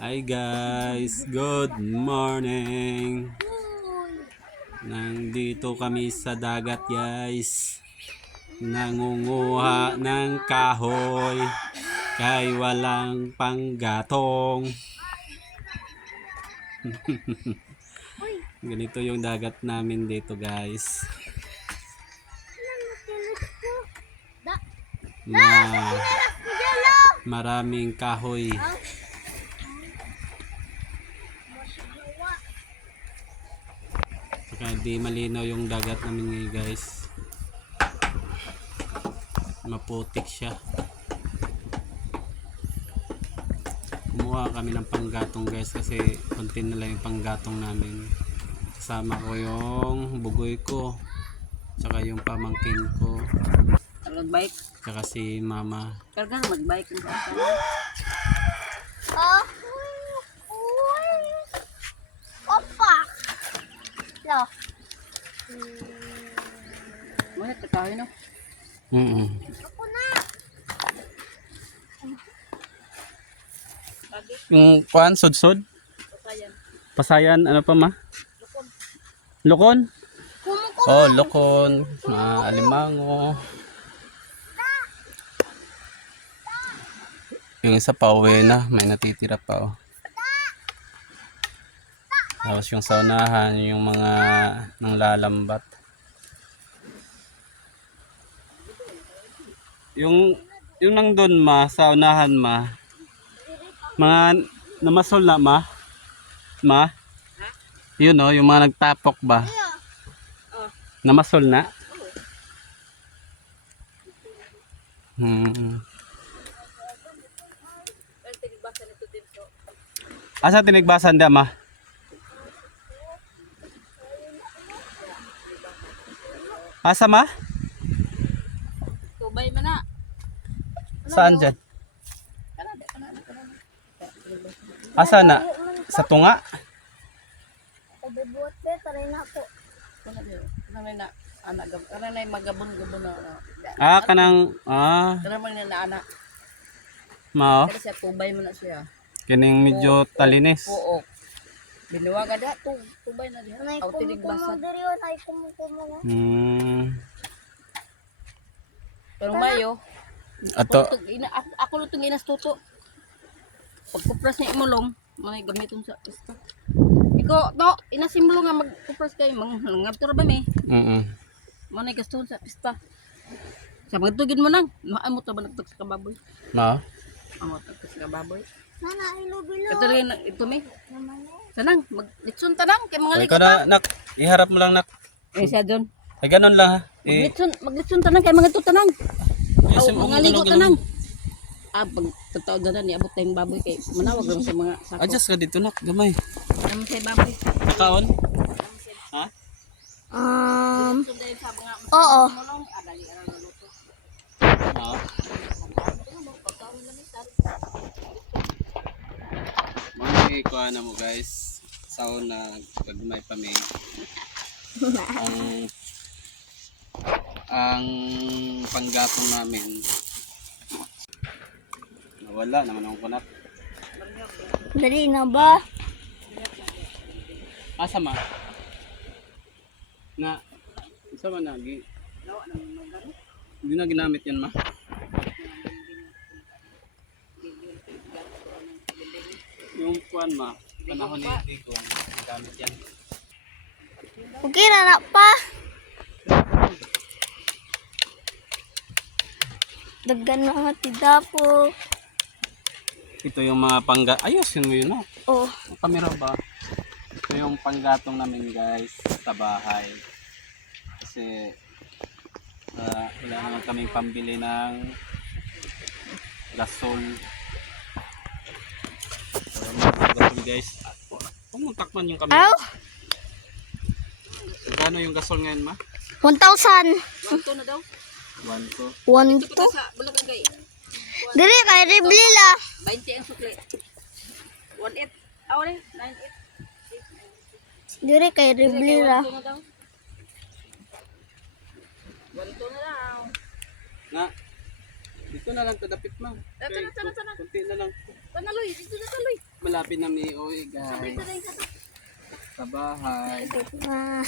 Hi guys, good morning. Nandito kami sa dagat guys. Nangunguha ng kahoy kay walang panggatong. Ganito yung dagat namin dito guys. Maraming kahoy. Kaya di malinaw yung dagat namin ngayon guys. Maputik siya. Kumuha kami ng panggatong guys kasi konti na lang yung panggatong namin. Kasama ko yung bugoy ko. Tsaka yung pamangkin ko. Mag-bike. Tsaka si mama. Karga mag-bike. Opa! Lo. Mahit ka tayo no? Ako na. Yung kuan, sudsud? Pasayan. Pasayan, ano pa ma? Lukon? Oh, lukon. Alimango. Yung isa pa uwi na, may natitira pa oh. Tapos yung saunahan, yung mga nanglalambat. Yung nandun ma, saunahan ma. Mga namasol na ma. Ma. Yun oh, yung mga nagtapok ba? Namasol na. Asa tinigbasan da ma? Asa ma? Tubay man na. Saan dyan? Asa na? Sa tunga? Pabibuot be, taray na ako. Kanay na anak gab. Kanay na magabon-gabon na. Kanang Kanay man na anak. mao. Kasi siya tubay man na siya. Kining medyo talinis. Puok. Binuwa ka da tubay na diha. Nay Aw tinigbasan. kumukumo diri yun, ay kumukumo. Pero mayo. Ato. Ako lutong inastuto. Pagkupras niya imulong, may gamiton sa pista. Iko to, inasimulong nga magkupras kayo, ngabto ra ba me? Manay gaston sa pista. Sa magtugid mo nang, maay mo ta ba nagtag sa kababoy? Mao. Amo tag sa kababoy. Nana, ilo-bilo. Ito rin ito me. Naman eh. Sanang maglitson tanang kay mga Ay ligo ka pa. na, nak. Iharap mo lang nak. Siya John. Ay ganun lang ha. Maglitson tanang kay mga to tanang. Aw Yes, mga ligo tanang. Pag totoo na ni abot tayong baboy kay manawag lang sa mga sako. Adjust ka dito nak, gamay. Naman sa baboy. Nakaon? Ha? Sunday sa mga Oo. mulong adali ra luto. Mao. Mga ikuha na mo guys. Sauna pag may pami. ang panggatong namin nawala naman ang kunat. Dali na ba? Asa ma? Na isa man na hindi na ginamit yan ma. Yung kuan ma, panahon ni Tico, gamit yan. Okay na pa. Daggan na nga tidapo. Ito yung mga ayusin mo yun no? Oh. Ang kamera ba? Ito yung panggatong namin guys sa bahay. Kasi wala naman kaming pambili ng gasol. Gasol guys. Pumuntakman yung kamera. Aw? Gano yung gasol ngayon ma? 1,000. Luto na daw. 1 to. 1 Ito to. sa bulakan kay Dili kay Ribli la. 20 ang sukli. 18. Awale 98. Dili kay Ribli la. Luto na daw. Luto na daw. Na, dito na lang tadapit ma. Tana. Kunti na lang. Tanaloy, dito na taloy. malapit na may uwi guys. Sa bahay. Ah,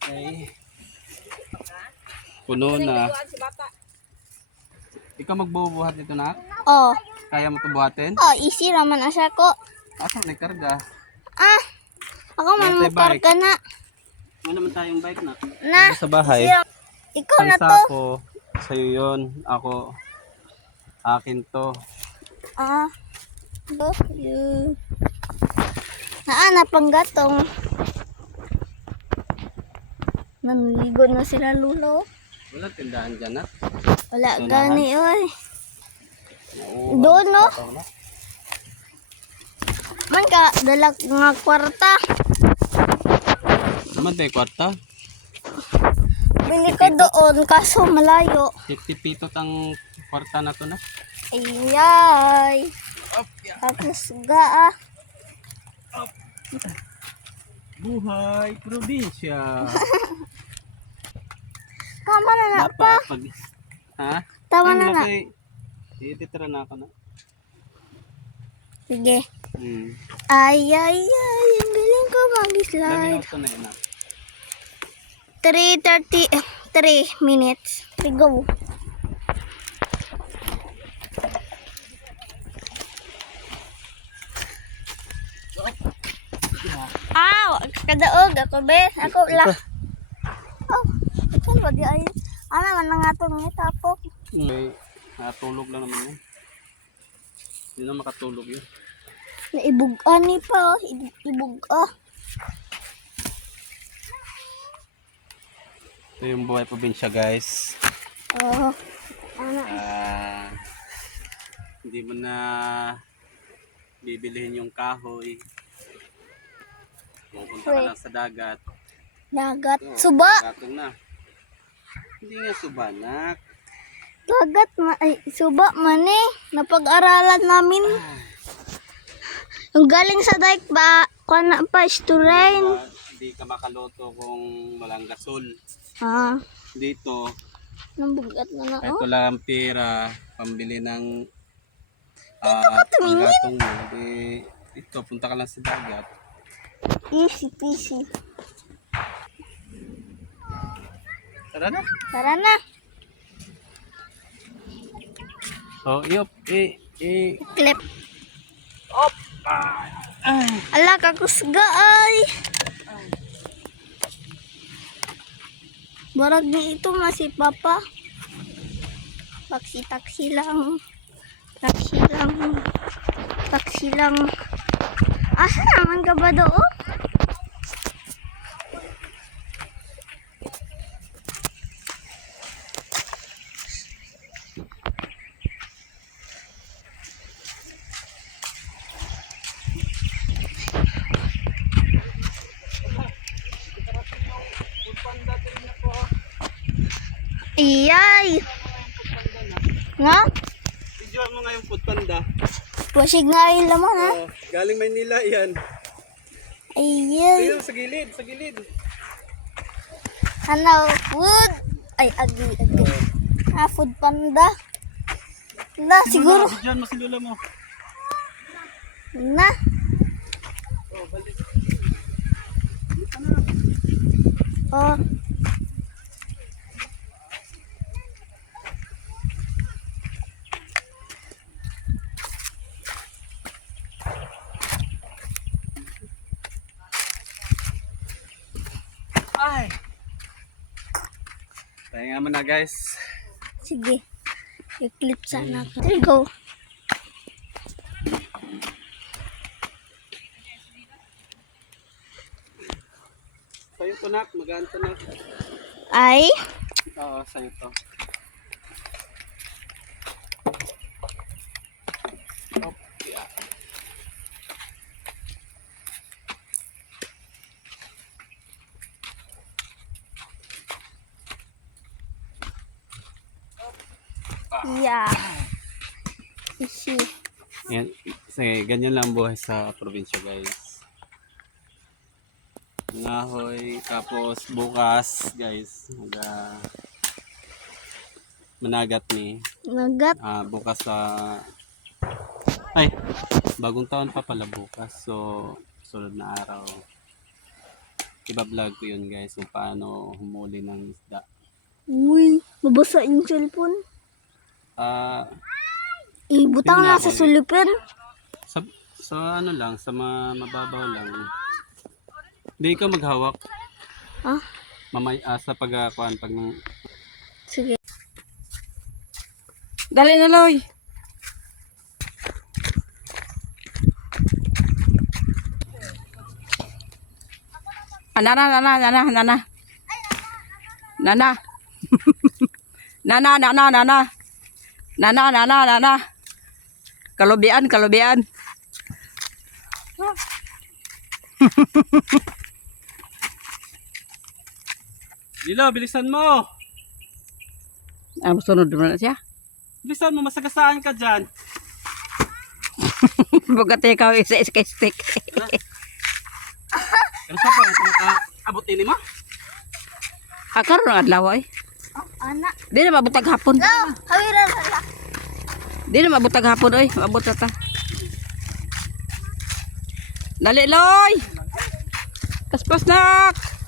Okay. Puno na. Si bata. Ikaw magbubuhat dito na? oh. Kaya mo ito buhatin? Oh, easy naman asa ko. Asa may karga? Ah, ako man Basta magkarga na. Ano naman tayong bike na? Na, Sa bahay. ikaw Ang na to. sako. Sa'yo yun. Ako. Akin to. Ah, do you. Naana pang gatong. Nanligo na sila lulo. Wala tindahan dyan na. Wala Sunahan? gani oy. Oo, Doon no. bataw na. Man ka dalag nga kwarta. Naman tayo kwarta. Bili ka doon kaso malayo. 50 pitot ang kwarta na to na. Ayay. Tapos ga ah. Buhay probinsya. Tama na na pa. Pag, ha? Tama Ay, na na. malaki. Ititira na ako na. Sige. Hmm. Ay. Ang galing ko Ilang mag-slide. minuto na yun. 3 minutes. We go. Kadaog ako be. Ako la. Oh, ito ba di ay? Ano man na nga itong tapok. Okay. Natulog lang naman yun. Hindi na makatulog yun. Naibugan ni pa. Ibuga. Ito yung buhay probinsya guys. Oh. Ano? Hindi mo na bibilihin yung kahoy. Pupunta ka lang sa dagat. Dagat. Ito, Suba. gatong na. Hindi nga suba, nak. Dagat ay suba man eh. Napag-aralan namin. Yung galing sa dike ba? Kana pa isturain. Hindi ka makaluto kung walang gasol. Ah, Dito, nabugat na na kahit oh. wala kang pera, pambili ng tumingin. panggatong mo. Dito, punta ka lang sa dagat. Easy peasy. Tara na. Tara na. Oh, yop. Clip. Ala kakusga ay. Barag ni ito masih papa. Taksi lang. Taksi lang. Asa naman ka ba doon? Iyay! Nga? Video mo nga yung food panda. Wasig nga yung laman ha? Oh, galing Maynila yan. Iyay! Ayun, sa gilid. Ano? Food? Ay, agi. Ah, food panda. Na, siguro. Diyan mo si lula mo. Na. Oh. Ay! Tayo nga na guys. Sige. I-clip sana. There you go. Sa'yo to nak, magaan to nak. Ay. Oo, sa'yo to. Oh, yeah. Yeah. Easy. Yan, sige, ganyan lang buhay sa probinsya guys. Ngahoy, tapos bukas guys, managat ni Nagat. bukas sa Ay, bagong taon pa pala bukas. So, sunod na araw. Iba-vlog ko yun guys kung paano humuli ng isda. Uy, mabasa yung cellphone. Ah, Ibutang Yun nga na sa ako eh. sulipin. sa ano lang, sa mababaw lang. Hindi ka maghawak. Ah, Sa pagkuhan pag sige. Dali na, Loy. Nana. Nana. Kalubian. Dilo, bilisan mo! Sunod na siya. Bilisan mo, masagasaan ka dyan. Bagat ikaw isa stick. Ano sa pa? Abot ini mo? Akar ng adlaw ay. Anak. Di na mabutag hapon. Hawiran hala. Di na mabutag hapon ay. Mabot na ta. Dali, Loy! Paspas nak!